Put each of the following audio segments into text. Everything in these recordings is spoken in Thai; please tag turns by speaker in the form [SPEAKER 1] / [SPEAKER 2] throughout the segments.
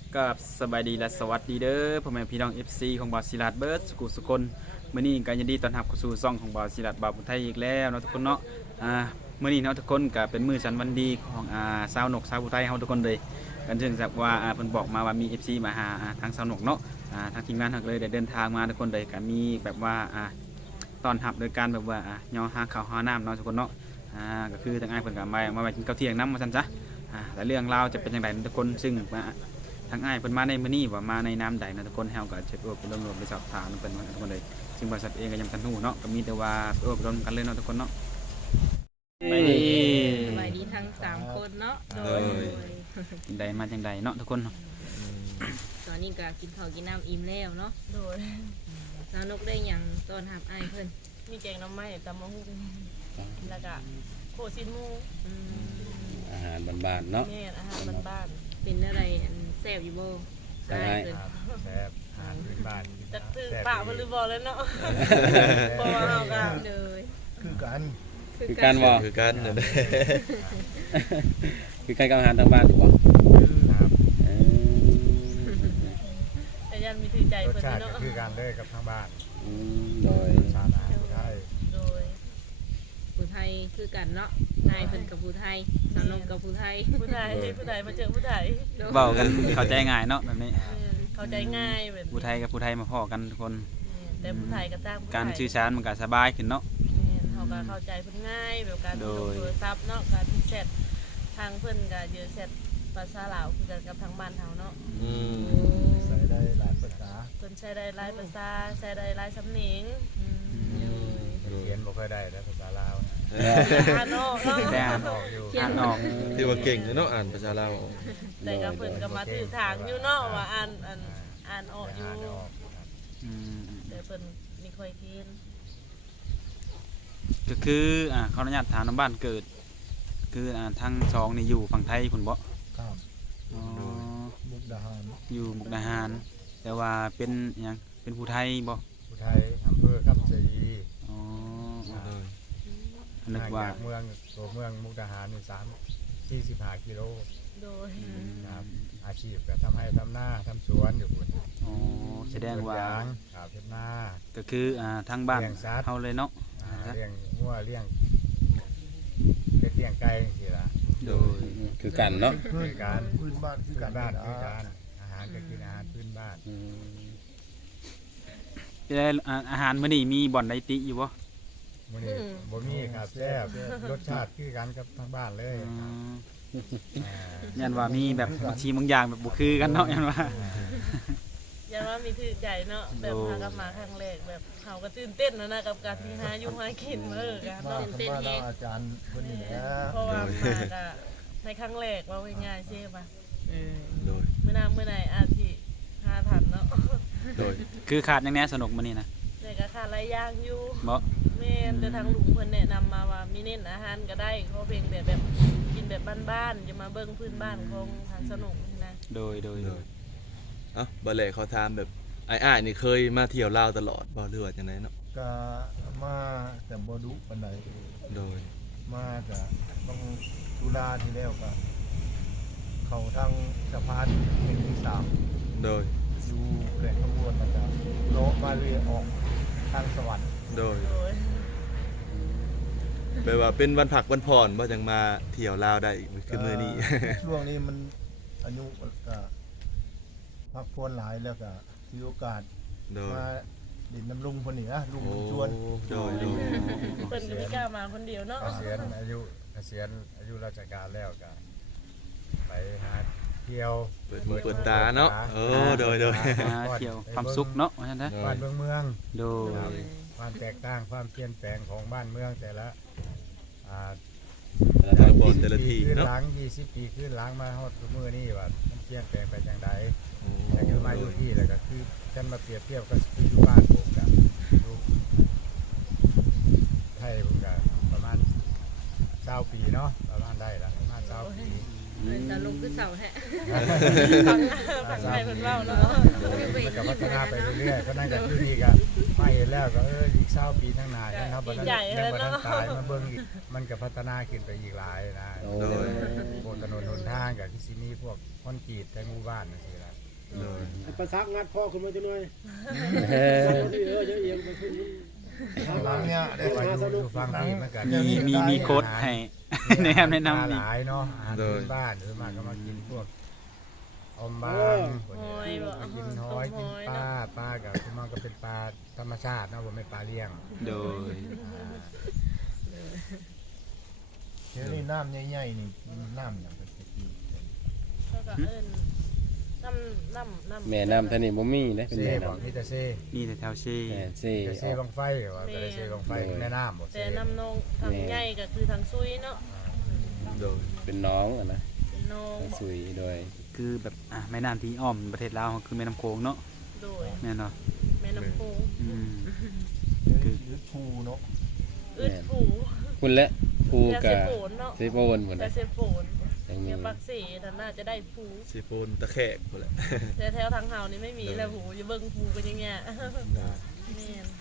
[SPEAKER 1] กับสบายดีและสวัสดีเด้อพ่อแม่พี่น้อง FC ของบาวศิลาดเบิร์ดสุกุสุกลมื้อนี้ก็ยินดีต้อนรับเข้าสู่ช่องของบาวศิลาดบาวพุทธไทยอีกแล้วเนาะทุกคนเนาะมื้อนี้เนาะทุกคนก็เป็นมื้อสันวันดีของชาวนกชาวพุทธไทยเฮาทุกคนเลยกันเนื่องจากว่าเพิ่นบอกมาว่ามี FC มาหาทางชาวนกเนาะทางทีมงานเฮาก็เลยได้เดินทางมาทุกคนเลยก็มีแบบว่าต้อนรับโดยการแบบว่าย่อหาข้าวหาน้ำเนาะทุกคนเนาะก็คือทางอ้ายเพิ่นก็มากินข้าวเที่ยงนำว่าซั่นซะแต่เรื่องราวจะเป็นจังไดทุกคนซึ่งทางอ้ายเพิ่นมาในมื้อนี้ว่ามาในนามใดนะทุกคนเฮาก็จะรวบรวมไปสอบถามเพิ่นว่าทุกคนเลยซึ่งบริษัทเองก็ยังทันฮู้เนาะก็มีแต่ว่ารวบรวมกันเลยเนาะทุกคนเนาะไปดี
[SPEAKER 2] สบายดีทั้ง3คนเนาะโดย
[SPEAKER 1] จังใดมาจังใดเนาะทุกคนเนาะ
[SPEAKER 2] ตอนนี้ก็กินข้าวกินน้ำอิ่มแล้วเนาะ
[SPEAKER 3] โดย
[SPEAKER 2] สาวนกได้หยังต้อนรับอ้ายเพิ่น
[SPEAKER 3] มีแกงน้ำไม้ตำมะฮุ่งแล้วก็โคซินหมู
[SPEAKER 2] อืม
[SPEAKER 4] อาหารบ้านๆเนาะ
[SPEAKER 3] แม่นอาหารบ้าน
[SPEAKER 2] เป็นอะไรแซ่บอยู่บ่
[SPEAKER 4] ใช่
[SPEAKER 2] อ้ายเพิ่น
[SPEAKER 5] แซ่บอาหารพื้นบ้าน
[SPEAKER 3] ๆจักถือปากมันลืมบอกแล้วเนาะเพราะว่าเฮาก็
[SPEAKER 2] เลย
[SPEAKER 5] คือกัน
[SPEAKER 4] คือการบ่
[SPEAKER 6] คือกันเด้อ
[SPEAKER 4] คือการกับอาหารทางบ้านถูกบ่
[SPEAKER 5] ครับ
[SPEAKER 4] เออ
[SPEAKER 3] แต่ยันมีถือใจ
[SPEAKER 5] รส
[SPEAKER 3] เพิ่น
[SPEAKER 5] ชาติ
[SPEAKER 3] เนาะ
[SPEAKER 5] ก็คือกันเลยกับทางบ้าน
[SPEAKER 4] โดย
[SPEAKER 5] ชาติอาหารไทย
[SPEAKER 3] โดย
[SPEAKER 2] ผู้ไทยคือกันเนาะอ้ายเพิ่นกับผู้ไทยสาวนกกับผู้ไทย
[SPEAKER 3] ผู้ไทยมาเจอผู้ไทย
[SPEAKER 1] เว้ากันเข้าใจง่ายเนาะแบบนี้
[SPEAKER 3] แม่นเข้าใจง่ายแบบ
[SPEAKER 1] ผู้ไทยกับผู้ไทยมาพ้อกันทุกคน
[SPEAKER 3] แต่ผู้ไทยก็จ้างผู้ไทย
[SPEAKER 1] การสื่อสารมันก็สบายขึ้นเนาะ
[SPEAKER 3] แม่นเขาก็เข้าใจเพิ่นง่ายแบบการ
[SPEAKER 1] โดย
[SPEAKER 3] โทรศัพท์เนาะการที่แชททางเพิ่นก็เยอะแชทภาษาลาวคือกันกับทางบ้านเฮาเนาะ
[SPEAKER 6] อืม
[SPEAKER 5] ใส่ได้หลายภาษา
[SPEAKER 3] เพิ่นใช้ได้หลายภาษาใช้ได้หลายสำเนียง
[SPEAKER 5] เขียนบ่ค่อยได้แล้วภาษาลาวนะ
[SPEAKER 3] อ่านออกเนาะ
[SPEAKER 1] แต่
[SPEAKER 5] ออกอยู่
[SPEAKER 1] อ่านออก
[SPEAKER 6] ที่ว่าเก่งเนาะอ่านภาษาลาว
[SPEAKER 3] แต่ก็เพิ่นก็มาถือทางอยู่เนาะว่าอ่านออกอยู่
[SPEAKER 5] อ่านออกครับ
[SPEAKER 1] อืม
[SPEAKER 3] แต่เพิ่นมีค่อยเทียน
[SPEAKER 1] ก็คือขออนุญาตถามน้ำบ้านเกิด คือทางสองนี่อยู่ฝั่งไทยคุณบ่
[SPEAKER 5] ครับ
[SPEAKER 1] อ๋อ
[SPEAKER 5] มุกดาหาร
[SPEAKER 1] อยู่มุกดาหาร แต่ว่าเป็นหยังเป็นผู้ไทยบ่
[SPEAKER 5] ผู้ไทยอำเภอคำชะอี
[SPEAKER 1] อ๋อ
[SPEAKER 6] โดย
[SPEAKER 1] นึกว่า
[SPEAKER 5] ห่งจเมืองตัวเมืองมุกดาหารนี่45กิโล
[SPEAKER 3] โดย
[SPEAKER 5] ครับอาชีพก็ทำให้ทำหน้าทำสวนอยู่พุ่น
[SPEAKER 1] อ๋อแสดงว่า
[SPEAKER 5] สนยางครับเฮ็ดนา
[SPEAKER 1] ก็คือทางบ้าน
[SPEAKER 5] เลี้ยงสัตว์
[SPEAKER 1] เฮาเลยเนาะ
[SPEAKER 5] เลี้ยงงัวเลี้ยงเป็ดเลี้ยงไก่จังซี่ล่ะ
[SPEAKER 1] โดย
[SPEAKER 4] คือกันเนาะ
[SPEAKER 5] คือการ
[SPEAKER 7] พื้นบ้านคือ
[SPEAKER 5] พื้
[SPEAKER 7] กัน
[SPEAKER 5] นบ้าน
[SPEAKER 7] นะ
[SPEAKER 5] คือการอาหารก็คืออาหารพื้นบ้าน
[SPEAKER 4] อืม
[SPEAKER 1] แต่อาหารมื้อนี้มีบ่อนไดติอยู่บ่
[SPEAKER 5] มื้อนี้บ่มีครับแซ่บรสชาติคือกันกับทางบ้านเลย
[SPEAKER 1] อื
[SPEAKER 5] ครับ
[SPEAKER 1] ม
[SPEAKER 5] อ่า
[SPEAKER 1] ยันว่ามีแบบบางทีบางอย่างแบบบ่คือกันเนาะยันว่า
[SPEAKER 3] อย่าว่ามีถือใจเนาะแบบพากันมาครั้งแรกแบบเฮาก็ตื่นเต้นนะกับการที่หาอยู่หากินกัน
[SPEAKER 7] มา
[SPEAKER 3] เนาะ
[SPEAKER 7] คำว่าเราอาจารย์คนนี้แหละ
[SPEAKER 3] เพราะว่ามาก็ในครั้งแรกว่าง่ายๆใช่ป่ะ
[SPEAKER 6] โดย
[SPEAKER 3] เมื่อไหร่อาทิหาทันเนาะ
[SPEAKER 6] โดย
[SPEAKER 1] คือขาดอย่างแน่สนุกมื้อนี้นะ
[SPEAKER 3] แต่ก็ขาดหลายอย่างอยู่
[SPEAKER 1] บ่
[SPEAKER 3] แม่นแต่ทางลุงเพิ่นแนะนำมาว่ามีเน้นอาหารก็ได้เขาเพียงแบบกินแบบบ้านๆจะมาเบิ่งพื้นบ้านของทางสนุกนะ
[SPEAKER 1] โดย
[SPEAKER 6] โดยเอ้าบ่แลเขาถามแบบอ้ายๆนี่เคยมาเที่ยวลาวตลอดบ่หรือว่าจังไดเนาะ
[SPEAKER 7] ก็มาแต่บ่ดุปานใด
[SPEAKER 6] โดย
[SPEAKER 7] มาก็ต้องตุลาที่แล้วก็ เข้าทางสะพานเป็นที่3
[SPEAKER 6] โดย
[SPEAKER 7] อยู่แหล่งขบวนแล้วก็โลมาเรื่อยออกทางสวรรค์
[SPEAKER 6] โดย
[SPEAKER 3] โดย
[SPEAKER 6] แปลว่าเป็นวันพักวันผ่อนบ่จังมาเที่ยวลาวได้คือมื้อนี้
[SPEAKER 7] ช่วงนี้มันอายุก็พักผ่อนหลายแล้วก็มีโอกาส
[SPEAKER 6] โดย
[SPEAKER 7] มาดินน้ำลุงคนนี้นะลุง
[SPEAKER 6] โอ้
[SPEAKER 7] มันชวน
[SPEAKER 6] โดยโดย
[SPEAKER 3] เพิ่นก็ไม่กล้ามาคนเดียวเนาะ
[SPEAKER 5] เกษียณอายุราชการแล้วก็ไปหาเที่ยว
[SPEAKER 6] เปิดหูเปิดตาเนาะโอ้โดย
[SPEAKER 1] มาเที่ยวความสุขเนาะว่าซั่นเด้อ
[SPEAKER 5] บ้านเมือง
[SPEAKER 1] โดย
[SPEAKER 5] ครับความแตกต่างความเปลี่ยนแปลงของบ้านเมืองแต่ละอ่า
[SPEAKER 6] แต่ละคนแต่ละที่
[SPEAKER 5] ขึ้น
[SPEAKER 6] เนาะ
[SPEAKER 5] หลัง20 ปีขึ้นหลังมาฮอดทุกมื้อนี้ว่ามันเปลี่ยนแปลงไปจังไดแต่คือมาอยู่ที่แล้วก็คือฉันมาเปรียบเทียบกับที่อยู่บ้านผมกับอยู่ไทยผมก็ประมาณ20 ปีเนาะประมาณได้ละประมาณ20 ปี
[SPEAKER 2] สรุปคือเสาแท้
[SPEAKER 3] ฟังไทยเพิ่นเว้าเนาะ
[SPEAKER 5] มันก็พัฒนาไปเรื่อยๆก็นั่นก็คือนี่ก็มาเห็นแล้วก็อีก20 ปีข้างหน้าฉันครับบ่ได้ยังบ่ทันตายมาเบิ่งอีกมันก็พัฒนาขึ้นไปอีกหลายนะ
[SPEAKER 4] โอ้
[SPEAKER 5] พวกถนนหนทางก็สิมีพวกคอนกรีตในหมู่บ้านจังซี่ล่ะ
[SPEAKER 6] โดย
[SPEAKER 8] ประซักงัดคอขึ้นมาจังหน่อย
[SPEAKER 4] เฮ้ย
[SPEAKER 8] จะเอียงไปขึ้น
[SPEAKER 7] ข้างหลังเนี่ยได้
[SPEAKER 5] แต่ว่าอยู่ฟังนี่มันก็
[SPEAKER 1] มีโค้ดให้ แนะนำ
[SPEAKER 5] ห
[SPEAKER 1] อีก
[SPEAKER 5] ลายเนาะอาหารพื้นบ้านหรือมากก็มากินพวกอมบาง
[SPEAKER 3] หอยบ่
[SPEAKER 5] มากินหอยกินปลากับคือมันก็เป็นปลาธรรมชาติเนาะบ่แม่นปลาเลี้ยง
[SPEAKER 1] โดย
[SPEAKER 7] เดี๋ยวนี้น้ำใหญ่ๆนี่น้ำอย่างเป็นตะกี้
[SPEAKER 3] แล้วก็เอิ้นน้ำ
[SPEAKER 4] แม่น้ำท่านนี่บ่มีเด้เป็น
[SPEAKER 5] เซ่
[SPEAKER 4] แม่
[SPEAKER 5] บอก
[SPEAKER 4] น้ำ
[SPEAKER 5] นี่จะเซ่
[SPEAKER 1] นี่แต่แถวเช่
[SPEAKER 4] แม่เซ่
[SPEAKER 5] จะเซ่บังไฟว่าก็ได้เซ่บังไฟแม่น้ำบ่
[SPEAKER 3] แต่
[SPEAKER 5] เซ่
[SPEAKER 3] น้ำนองทางใหญ่ก็คือทางซุยเนาะ
[SPEAKER 6] โดย
[SPEAKER 4] เป็นน้องอะนะ
[SPEAKER 3] เป็นน้อง
[SPEAKER 4] ทั้งสุยโดย
[SPEAKER 1] คือแบบแม่น้ำที่อ้อมประเทศลาวคือแม่น้ำโขงเนาะ
[SPEAKER 3] โดย
[SPEAKER 1] แม่นเนาะ
[SPEAKER 3] แม่น้ำโขง
[SPEAKER 1] อืม
[SPEAKER 7] เดี๋ยวนี้ถือชูเนาะ
[SPEAKER 3] อึดผู
[SPEAKER 4] คุณและภู
[SPEAKER 3] เสีย
[SPEAKER 4] กั
[SPEAKER 3] เซ
[SPEAKER 4] บ
[SPEAKER 3] โปนเนาะ
[SPEAKER 4] เซโปนหมด
[SPEAKER 3] แต่
[SPEAKER 4] นะ
[SPEAKER 3] เซโปน
[SPEAKER 4] ยังมี
[SPEAKER 3] เนี่ยปักเสนั่นน่าจะได้ผู
[SPEAKER 6] สิโปนตะแคกพุ่นแหละ
[SPEAKER 3] แต่แถวทางเฮานี่ไม่มีแล้วผูอย่าเบิ่งผูกันอย่างเงี้ยแม่น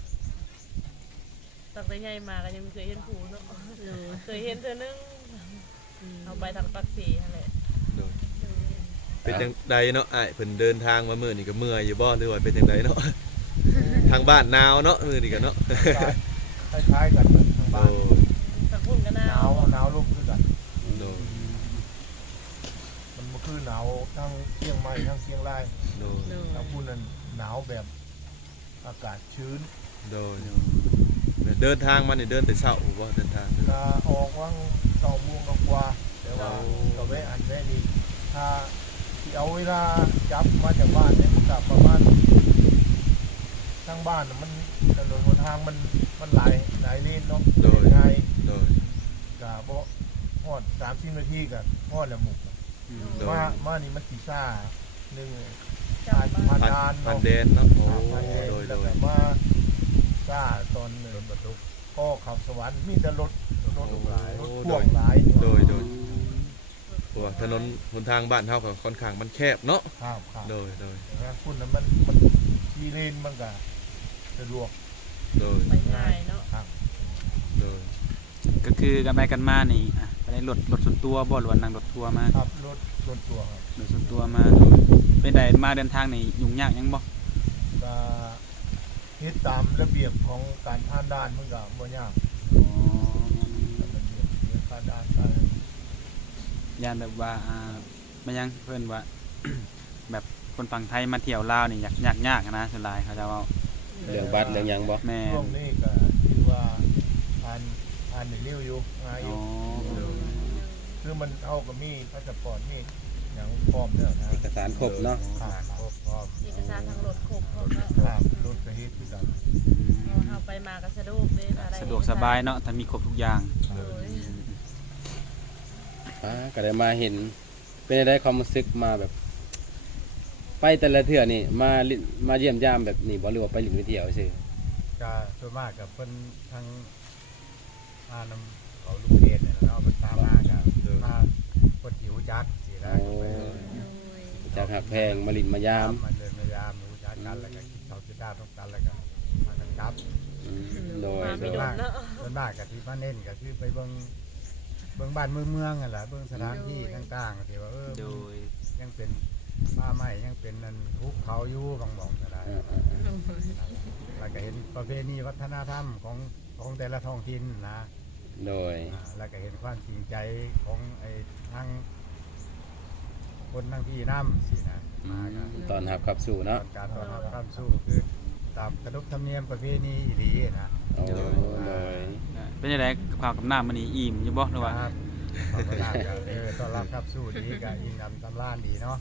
[SPEAKER 3] ตั้งแต่ใหญ่มาก็ยังไม่เคยเห็นผูเนาะเคยเห็นเธอนึงเอาไปทางปักเสนั่นแหละ
[SPEAKER 6] โดยเป็นจังใดเนาะอ้ายเพิ่นเดินทางมามื้อนี้ก็เมื่อยอยู่บ่หรือว่าเป็นจังใดเนาะ ทางบ้านหนาวเนาะมื้อนี้ก็เนาะ
[SPEAKER 7] คล้ายๆกันทาง
[SPEAKER 6] โด
[SPEAKER 7] บ้าน
[SPEAKER 6] ย
[SPEAKER 3] ทางพุ่นก็หนา
[SPEAKER 7] หนาว วหนาวลมคือกัน
[SPEAKER 6] โดย
[SPEAKER 7] มันบ่คือหนาวทั้งเชียงใหม่ทั้งเชียงราย
[SPEAKER 6] โดย
[SPEAKER 7] ทางพุ่นนั้นหนาวแบบอากาศชื้น
[SPEAKER 6] โดยเดินทางมานี่เดินแต่เช้าบ่เดินทางเดิน
[SPEAKER 7] ก็ออกว่าง2 โมงกว่าแต่ว่าก็แวะอันแวะนี่ถ้าที่เอาเวลาจับมาจากบ้านเนี่ยมันก็ประมาณทางบ้านน่ะมันถนนหนทางมันหลายเลนเนาะง่าย
[SPEAKER 6] โดย
[SPEAKER 7] ก็บ่ฮอด30 นาทีก็ฮอดแล้วหมู่
[SPEAKER 6] โดย
[SPEAKER 7] มานี่มันสิซ่าหนึง
[SPEAKER 3] จับ
[SPEAKER 7] ผ่าน
[SPEAKER 3] มา
[SPEAKER 7] ด่าน
[SPEAKER 6] พัน
[SPEAKER 7] เนาะ
[SPEAKER 6] แดนเนาะโอ้
[SPEAKER 7] ผ่านแดน
[SPEAKER 6] โดย
[SPEAKER 7] แล้ว
[SPEAKER 6] โดย
[SPEAKER 7] ก็มาซ่าตอนรถบรรทุกก็ขับสวรรค์มีแต่รถหลายรถพ่วงหลาย
[SPEAKER 6] โดยเพราะว่าถนนหนทางบ้านเฮาก็ค่อนข้างมันแคบเนาะ
[SPEAKER 7] ครับ
[SPEAKER 6] โดย
[SPEAKER 7] แล้วคุณน่ะมันขี่เลนมันก็สะดวก
[SPEAKER 6] โดย
[SPEAKER 3] ไปง่ายเนาะ
[SPEAKER 7] ครับ
[SPEAKER 6] โดย
[SPEAKER 1] ก็คือกันไปกันมานี่ไปได้รถส่วนตัวบ่หรือว่านั่งรถทัวร์มา
[SPEAKER 7] ครับรถส่วนตัวครับ
[SPEAKER 1] รถส่วนตัวมาเป็นไดมาเดินทางนี่ยุ่งยากหยังบ่
[SPEAKER 7] ก็เฮ็ดตามระเบียบของการผ่านด่านมันก็บ่ยาก
[SPEAKER 1] อ๋อ
[SPEAKER 7] ระเบียบผ่านด่านการ
[SPEAKER 1] ย่านแบบว่ามันยังเพิ่นว่า แบบคนฝั่งไทยมาเที่ยวลาวนี่ยากนะส่วนหลายเขาจะว่า
[SPEAKER 4] เรื่องบัตรเรื่องหยังบ่
[SPEAKER 1] แม่
[SPEAKER 7] ช่วงนี้ก็คิดว่าผ่านได้เร็วอยู่ง่ายอ
[SPEAKER 1] อ๋อยู่
[SPEAKER 7] คือมันเอาก็มีพาสปอร์ตมีหยังพร้อมแล้วนะ
[SPEAKER 4] เอกสารครบเนาะ
[SPEAKER 7] ครับครบพร้อม
[SPEAKER 3] เอกสารทางรถครบพร้อมเนาะ
[SPEAKER 7] ครับรถก็เฮ็ดคือกัน
[SPEAKER 3] เอาไปมาก็สะดวกเด้อะไร
[SPEAKER 1] สะดวกสบายเนาะถ้ามีครบทุกอย่าง
[SPEAKER 3] โดย
[SPEAKER 4] ก็ได้มาเห็น เป็นได้ความรู้สึกมาแบบ ไปแต่ละเทื่อนี่มาเยี่ยมยามแบบนี้บ่หรือว่าไปหลินไปเที่ยวซื่อ
[SPEAKER 5] ก็ส่วนมากกับเพิ่นทางนำเขาลูกเทศเนี่ยเนาะเพิ่นตามมาก็มาคนหิวจักสิได้ก็ไป
[SPEAKER 4] จากหักแพงมาหลินมายาม
[SPEAKER 5] มาเดินมายามหิวจักกันแล้วก็กินข้าวกินดาต้องกันแล้วก็มากันกลับ
[SPEAKER 4] โดย
[SPEAKER 3] มาไม่โดนเนาะ
[SPEAKER 5] ส่วนมากก็ที่มาเน้นก็คือไปเบิ่งบ้านเมืองนั่นแหละเบิ่งสถานที่ต่างๆที่ว่า
[SPEAKER 1] โดย
[SPEAKER 5] ยังเป็นป่าไม้ยังเป็นนั่นภูเขาอยู่บางหม่องก็ได้แล้วก็เห็นประเพณีวัฒนธรรมของแต่ละท้องถิ่นนะ
[SPEAKER 4] โดย
[SPEAKER 5] แล้วก็เห็นความจริงใจของไอ้ทั้งคนทั้งพี่น้ำสินะมากัน
[SPEAKER 4] ตอนหับขับสู่เนาะ
[SPEAKER 5] การต้อนรับข้ามสู้คือตามขนบธรรมเนียมประเพณีอีหลีนะ
[SPEAKER 4] โอ้โดย
[SPEAKER 1] เป็นจังไดกับข้าวกับน้ำมื้อนี้อิ่มอยู่บ่หรือว่า
[SPEAKER 5] ครับขอบคุณมากครับต้อนรับข้ามสู้ดีกับอินนำตำรานดีเนาะ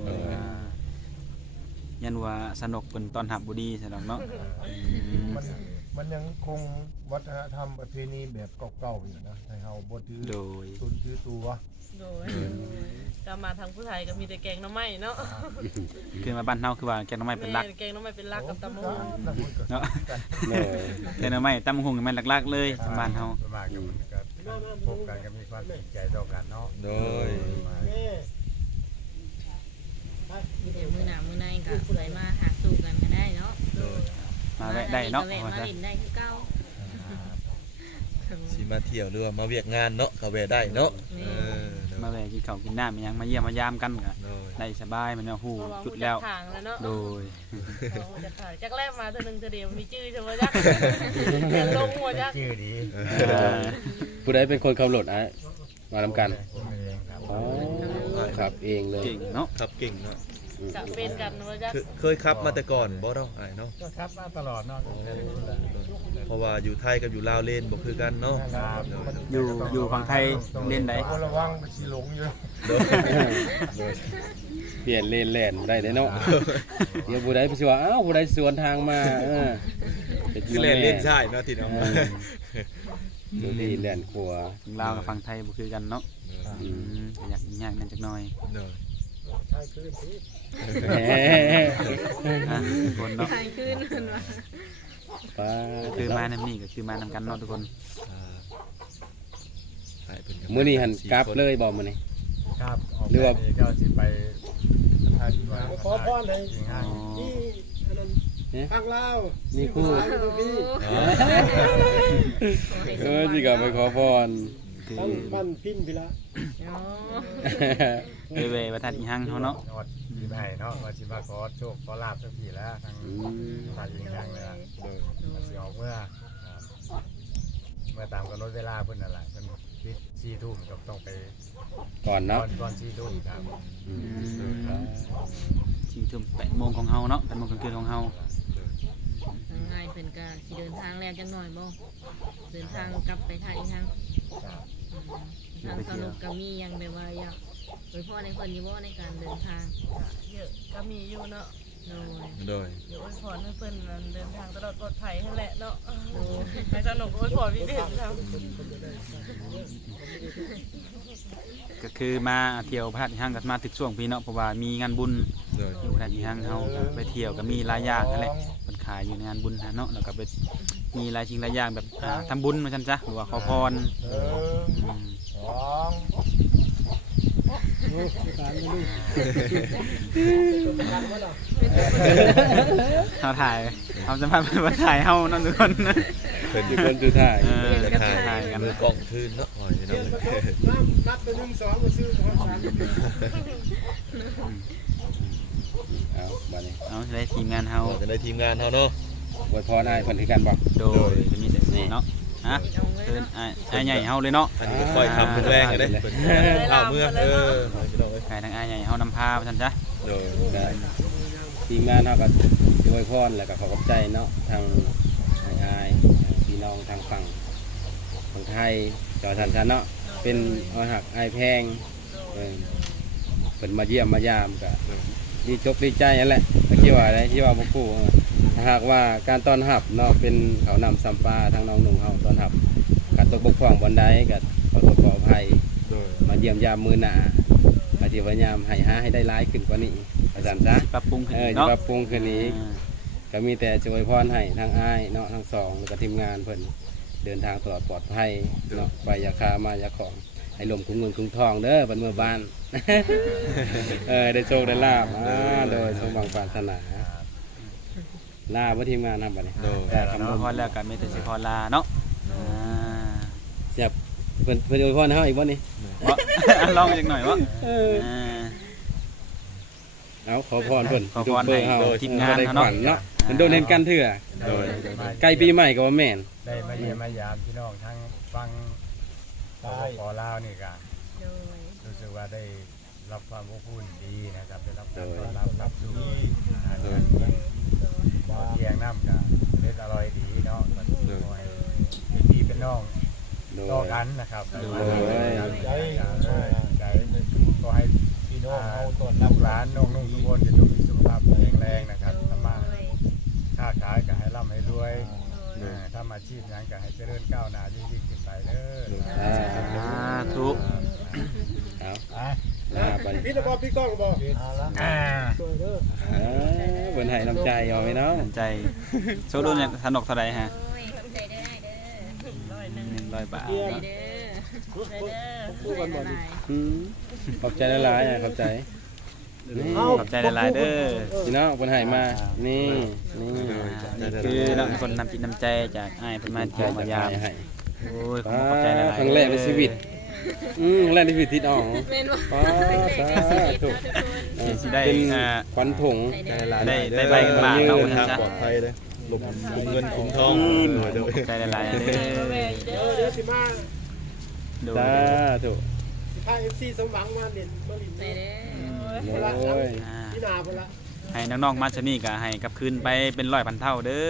[SPEAKER 1] ยันว่าสนุกเป็นตอนหับบ่ดีซั่นดอกเนาะ
[SPEAKER 7] มันยังคงวัฒนธรรมประเพณีแบบเก่าๆอยู่นะให้เฮาบ่ถือ
[SPEAKER 1] โดย
[SPEAKER 7] ตุนถือตัว
[SPEAKER 3] โดยก็มาทางผู้ไทยก็มีแต่แกงหน้ำไม้เนาะ
[SPEAKER 1] คือมาบ้านเฮาคือว่าแกงหน่อไม้เป็นหลัก
[SPEAKER 3] แกงหน้ำไม้เป็นรักกับตำมะ
[SPEAKER 1] เนาะ
[SPEAKER 4] โดย
[SPEAKER 1] แกงหน่อไม้ตำบักหุ่งนี่มันหลักๆเลยบ้านเฮา
[SPEAKER 5] ส่วนมากก็มันก็พบกันก็มีความจริงใจต่อกันเนาะ
[SPEAKER 6] โดย
[SPEAKER 2] มีแต่มือหนามือในก็ไปมาหาสู่กันก็ได้เนาะ
[SPEAKER 1] มาแวะได้เนาะ
[SPEAKER 2] มาแวะมาลินได้คือเก่า
[SPEAKER 6] สิมาเที่ยวหรือว่ามาเวียกงานเนาะก็แวะได้เนาะโดย
[SPEAKER 1] มาแวะกินข้าวกินน้ำอิหยังมาเยี่ยมมายามกันก็
[SPEAKER 6] โดย
[SPEAKER 1] ได้สบายมันเอาฮู้
[SPEAKER 3] เพราะว่า
[SPEAKER 1] จุด
[SPEAKER 3] ฮู้
[SPEAKER 1] แล้
[SPEAKER 3] จั
[SPEAKER 1] ว
[SPEAKER 3] กทางแล้วเนาะ
[SPEAKER 1] โดย
[SPEAKER 3] จะถ่ายจักแรกมาเธอหนึ่งเธอเดียวมีชื่อใช่ไหมจ๊ะเรียนลงหัวจ๊ะ
[SPEAKER 5] ชื่อดี
[SPEAKER 4] ผู้ใดเป็นคนขับรถอ่ะมาทำกัน
[SPEAKER 5] ผมเองครับ
[SPEAKER 4] อ๋อขับเองเลย
[SPEAKER 1] เก่งเนาะ
[SPEAKER 6] ขับเก่งเนาะ
[SPEAKER 3] จะเป็นกันว่าจ๊ะ
[SPEAKER 6] เคยขับมาแต่ก่อนบ่เนาะเนาะ
[SPEAKER 5] ก็ครับมาตลอดเนาะ
[SPEAKER 6] เพราะว่าอยู่ไทยกับอยู่ลาวเลนบ่คือกันเนาะ
[SPEAKER 5] ครับ
[SPEAKER 1] อยู่ฝั่งไทยเล่นได้
[SPEAKER 5] ระวังไปชีหลงอยู่
[SPEAKER 4] เปลี่ยนเลนแล่นได้เนาะเดี๋ยวผู้ใดไปสิว่าอ้าวผู้ใดสวนทางมาเป็น
[SPEAKER 6] คือแล่นเล่นใช่เนาะที่เนาะ
[SPEAKER 4] ดูที่แล่นขัว
[SPEAKER 1] ลาวกับฝั่งไทยบ่คือกันเนาะอยากยากนั่นจักหน่อย
[SPEAKER 6] เนาะ
[SPEAKER 8] ใช่คืนสิ
[SPEAKER 1] ทุกคนเนาะ
[SPEAKER 2] ใครขึ้นมันว่า
[SPEAKER 4] ป้า
[SPEAKER 1] คือมานำนี่ก็คือมานำกันเนาะทุกคน
[SPEAKER 4] มื้อนี้หันกลับเลยบ่มื้อนี้
[SPEAKER 5] ครับออก
[SPEAKER 4] หรือว่า
[SPEAKER 5] ไปนี่ก็สิไปท่าที่ว่า
[SPEAKER 8] ขอพรให้
[SPEAKER 5] จริงฮะ
[SPEAKER 8] นี่อันนั้นข้างลาว
[SPEAKER 4] นี่คู่
[SPEAKER 8] สายอยู่ตรงนี้
[SPEAKER 4] สิกลับไปขอพร
[SPEAKER 1] คือ
[SPEAKER 8] ตั้งบ้านพิมพ์พิละ
[SPEAKER 2] อ๋อ
[SPEAKER 1] เวประทัดอีหังเฮาเนาะ
[SPEAKER 5] นอดสิไปเนาะว่าสิมาขอโชคขอลาบสักทีแล้วทางท่ายิงทางเลยล่ะว่าสิออกเมื่อตามกันรถเวลาเพิ่นนั่นแหละเพิ่นปิด4 ทุ่มก็ต้องไป
[SPEAKER 4] ก่อนเนาะ
[SPEAKER 5] ก่อน4 ทุ่มครับ
[SPEAKER 1] 4 ทุ่ม8 โมงของเฮาเนาะ8 โมงกลางคืนของเฮา
[SPEAKER 2] ง่ายเพิ่นก็สิเดินทางแล้วจังหน่อยบ่เดินทางกลับไปท่าอีกทาง
[SPEAKER 5] ครับ
[SPEAKER 2] ทางสนุกก็มียังแบบว่าอยากโดยพ่อในเพิ่นอยู่บ่ในการเดินทาง
[SPEAKER 3] เยอะก็มีอยู่เนาะ
[SPEAKER 2] โดย
[SPEAKER 6] โดย
[SPEAKER 3] เดี๋ยวอวยพรให้เพิ่นเดินทางตลอดปลอดภัยให้แหละเนาะไปสนุกอวยพรพี่เด่นครับ
[SPEAKER 1] ก็คือมาเที่ยวพระธาตุอีหังก็มาถึงช่วงพี่เนาะเพราะว่ามีงานบุญ
[SPEAKER 6] โดย
[SPEAKER 1] อยู่พระธาตุอีหังเฮาไปเที่ยวก็มีหลายอย่างนั่นแหละเพิ่นขายอยู่ในงานบุญฮะเนาะแล้วก็ไปมีหลายสิ่งหลายอย่างแบบทำบุญว่าซั่นจ้ะหรือว่าขอพร
[SPEAKER 8] การไม่รู้
[SPEAKER 1] เฮาถ่ายเฮาจะมาเป็นว่าถ่ายเฮานั่นทุกคน
[SPEAKER 6] เพิ่น
[SPEAKER 4] ทุกคนสุดท้าย
[SPEAKER 6] จะถ่ายกันมือกล้องคืนเนาะหอยเนาะ
[SPEAKER 8] นับไป1 2ก็ซื้อของ3
[SPEAKER 4] เอาบัดนี้
[SPEAKER 1] เอาได้ทีมงานเฮา
[SPEAKER 6] จะได้ทีมงานเฮาเนาะ
[SPEAKER 4] อวยพรให้เพิ่นคือกันบ่
[SPEAKER 1] โดยจะมีแต่นี่เนาะฮะเพิ่นอ้ายใหญ่เฮาเลยเนาะ
[SPEAKER 6] อันนี้ก็ค่อยทำเป็นแรงกันได้เพิ่นเอาเมื่อหอยพี่น้องเอ้ย
[SPEAKER 1] ขายทางอ้ายใหญ่เฮานำพาว่าซั่นจ้ะ
[SPEAKER 6] โดย
[SPEAKER 4] ได้ทีมงานเฮาก็อวยพรแล้วก็ขอขอบใจเนาะทางอายพี่น้องทางฝั่งไทยจอสันชันเนาะเป็นเอาหักอายแพงเป็นมาเยี่ยมมายามก็ดีจบดีใจนั่นแหละตะกี้ว่าอะไรที่ว่าบ่คู่ถ้าหากว่าการต้อนรับเนาะเป็นเขานำสัมปาทางน้องหนุ่มเฮาต้อนรับกัตกบกพร่องบ่ใดก็ขอโทษขออภัย
[SPEAKER 6] โดย
[SPEAKER 4] มาเยี่ยมยามมื้อหน้าก็สิพยายามให้หาให้ได้หลายขึ้นกว่านี้อาจารย์ซะ
[SPEAKER 1] ปรับปรุงขึ้น
[SPEAKER 4] สิ
[SPEAKER 1] เนาะ
[SPEAKER 4] ปรับปรุงขึ้นอีกก็มีแต่จะอวยพรให้ทางอ้ายเนาะทั้งสองแล้วก็ทีมงานเพิ่นเดินทางตลอดปลอดภัยเนาะไปอย่าคามาอย่าของให้ลมคุ้งเงินคุ้งทองเด้อบัดมื้อบ้าน ได้โชคได้ลาบโดยสมหวังปรารถนาลาบ่ทีมงานนำบัดนี้แต่คำ
[SPEAKER 1] เนาะ
[SPEAKER 4] น
[SPEAKER 1] พอแล้วก็มีแต่สิพอลาเนาะ
[SPEAKER 4] เสียบเพิ่นอวยพรให้เฮาอีกบ่นี่
[SPEAKER 1] บ่ ลองจักหน่อยบ่
[SPEAKER 4] เอาขอพรเพิ่น
[SPEAKER 1] ขอพรให้
[SPEAKER 4] เฮา
[SPEAKER 1] ทีมงาน
[SPEAKER 4] ได้
[SPEAKER 1] เฮา
[SPEAKER 4] ข
[SPEAKER 1] เนาะ
[SPEAKER 4] วัญเนาะมันโดนเห็นกันเถื่อ
[SPEAKER 6] โดย
[SPEAKER 4] ใกล้ปีใหม่ก็ว่าแม่น
[SPEAKER 5] ได้มาเยี่ยมมายามพี่น้องทั้งฟังขอลาวนี่ก็
[SPEAKER 2] โดย
[SPEAKER 5] รู้สึกว่าได้รับความอบอุ่นดีนะครับได้รับการต้อนรับสู่อาหารการกินบ่อเที่ยงน้ำก็เล็ดอร่อยดีเนาะมันคอยเป็นพี่เป็นน้อง
[SPEAKER 4] โด
[SPEAKER 5] ต่อย กันนะครับ
[SPEAKER 8] ใจ
[SPEAKER 5] ใจก็ให้พี่น้องเอาต้อนรับร้านน้องนุ่งทุกคนจะต้องมีสุขภาพแข็งแรงนะครับทำมาค้าขายก็ให้ร่ำให้รวยทำอาชีพงานก็ให้เจริญก้าวหน้ายิ่งขึ้นไปเด้อ
[SPEAKER 1] สาธุ
[SPEAKER 4] เอาลาไป
[SPEAKER 8] พี่ระบอบพี่ก้องบอก สวยเด้อ
[SPEAKER 4] เพิ่นให้น้ำใจเอาไว้เนาะ
[SPEAKER 1] สนใจโซโล่เนี่ยสนุกเท่าใดฮะ
[SPEAKER 2] โอ้ยเข้าใจได้เด้อ
[SPEAKER 3] ร้อยหนึ่ง
[SPEAKER 1] 100 บาท
[SPEAKER 8] เกียร์
[SPEAKER 2] ได้เด้อ
[SPEAKER 3] ได้เด้อ
[SPEAKER 8] คู่กันบ่ดิ
[SPEAKER 4] อืมขอบใจหลายๆขอบใจนี่
[SPEAKER 1] ขอบใจหลายๆเด้อ
[SPEAKER 4] พี่น้องคนให้มานี่นี่
[SPEAKER 1] นี่คือเนาะคนนำจิตนำใจจากอ้ายเพิ่นมาเที่ยวมายาม
[SPEAKER 4] ให้
[SPEAKER 1] โอ้ยขอบใจหลายๆ
[SPEAKER 4] ครั้งแรกในชีวิตครั้งแรกในชีวิตที่อ๋อง
[SPEAKER 2] แม่นบ่
[SPEAKER 4] ป้าถูก
[SPEAKER 1] สิได้
[SPEAKER 4] เป็น
[SPEAKER 1] ขวัญถุง
[SPEAKER 6] ได้
[SPEAKER 1] ได้ใบกันบ้างเนาะ
[SPEAKER 6] เดินทาง
[SPEAKER 1] ซะ
[SPEAKER 6] ปลอดภัยเลยหลบคุมเงินคุมทองเดี๋ยว
[SPEAKER 1] ขอบใจหลายๆเด้อ
[SPEAKER 3] แม่อีเด้อ
[SPEAKER 8] เดี๋ยวสิมา
[SPEAKER 1] โดย
[SPEAKER 4] จ้าถูก
[SPEAKER 8] สิพา FC สมหวังมาเด่นมาลิน
[SPEAKER 2] ไปเด้อ
[SPEAKER 4] โอ้ย
[SPEAKER 1] อ่า
[SPEAKER 8] ที่นาพุ่นละ
[SPEAKER 1] ให้น้องๆมาชะนี่ก็ให้กลับคืนไปเป็นร้อยพันเท่าเด้อ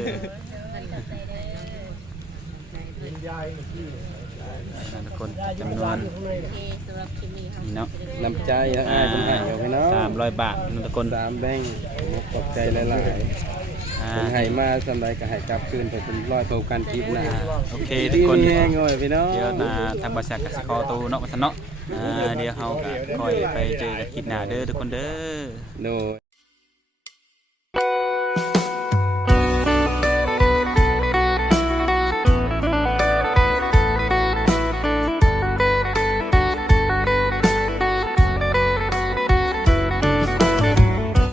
[SPEAKER 8] เป็นยายนี่ที่
[SPEAKER 1] ทุกคน
[SPEAKER 8] ยายอยู่
[SPEAKER 1] จำนว
[SPEAKER 8] บ้าน
[SPEAKER 1] น
[SPEAKER 8] อยู่ข้างใน
[SPEAKER 2] โอเคสำหรับคลิปนี้ครับ
[SPEAKER 1] นี่เนาะ
[SPEAKER 4] น้ำใจนะอ้ายคนให้เอาพี่น้อง
[SPEAKER 1] 300 บาทนะทุกคน
[SPEAKER 4] 3แบงค์ขอบใจหลายๆคนให้มาสำใดก็ให้กลับคืนไปเป็นร้อยโตกันคลิปหน้า
[SPEAKER 1] โอเคทุกคน
[SPEAKER 4] แห้งเลยพี่น้อง
[SPEAKER 1] เดี๋ยวทางบริษัทกสิกรตูเนาะวัฒนเนาะเดี๋ยวเฮาก็คอยไปเจอกันคลิปหน้าเด้อทุกคนเด้อ
[SPEAKER 4] โดย